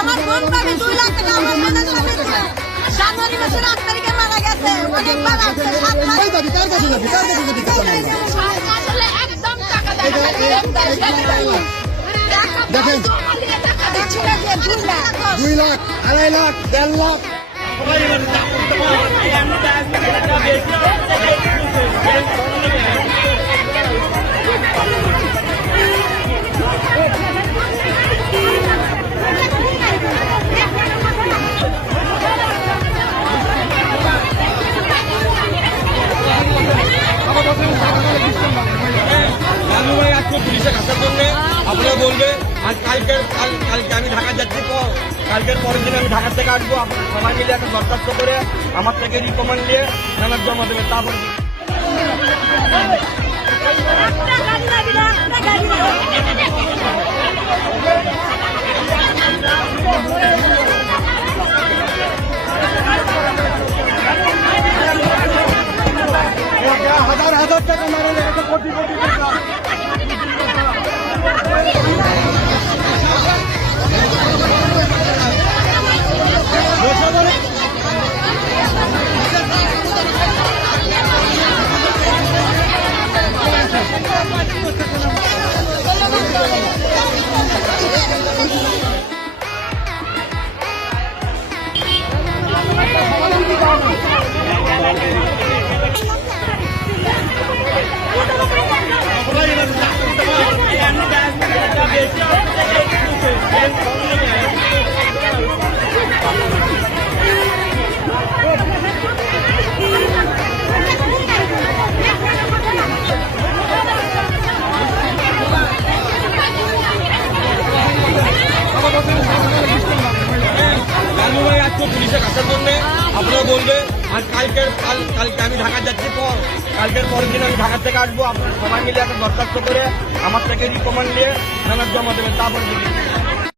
আমার বোন পাবে 2 লাখ টাকা। আমার বোনের স্বামী জানুয়ারি মাসের 8 তারিখে মারা গেছে। অনেকবার আসছে, 7 মাস। আসলে একদম টাকা দেয় না। দেখেন 2 লাখ, 2.5 লাখ, 1.5 লাখ। পুলিশের আসার জন্য আপনারা বলবে আর কালকে আমি ঢাকা যাচ্ছি, কালকের পরের দিন আমি ঢাকা থেকে আসবো। আপনারা সবাই মিলে একটা দরখাস্ত করে আমার থেকে রিকমেন্ড নিয়ে থানার জমা দেবেন। তারপর হাজার হাজার টাকা মারা গেছে, কোটি কোটি টাকা। পুলিশের আসার জন্য আপনারা বলবে আর কালকে আমি ঢাকা যাচ্ছি, কালকের পরের দিন আমি ঢাকা থেকে আসবো। আপনারা সবাই মিলে একটা দরখাস্ত করে আমার থেকে রিকমেন্ড নিয়ে থানার জমা দেবেন। তারপর